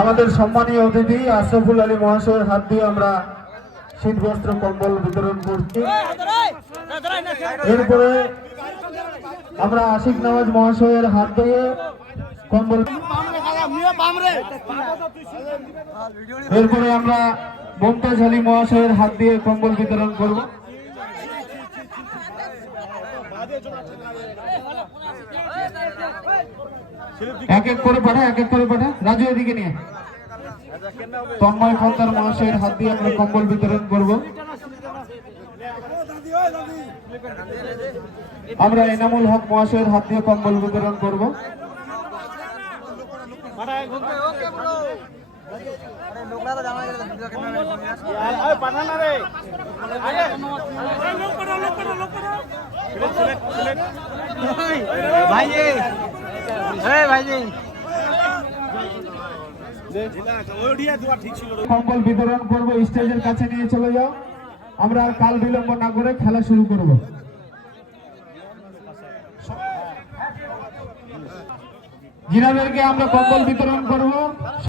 আমাদের সম্মানীয় অতিথি আশরাফুল আলী মহাশয়ের হাত দিয়ে আমরা শীত বস্ত্র কম্বল বিতরণ করছি। এরপরে আমরা আশিক নওয়াজ মহাশয়ের হাত দিয়ে কম্বল, এরপরে আমরা মমতাজ আলী মহাশয়ের হাত দিয়ে কম্বল বিতরণ করব। এক এক করে পাঠা, এক এক করে পাঠা। রাজু এদিকে নিয়ে। তন্ময় খন্দকার মহাশয়ের হাত দিয়ে আমরা কম্বল বিতরণ করব। আমরা এনামুল হক মহাশয়ের হাত দিয়ে কম্বল বিতরণ করব। কম্বল বিতরণ করব। স্টেজের কাছে নিয়ে চলে যাও। আমরা আর কাল বিলম্ব না করে খেলা শুরু করব। জিনাদেরকে আমরা কম্বল বিতরণ করব।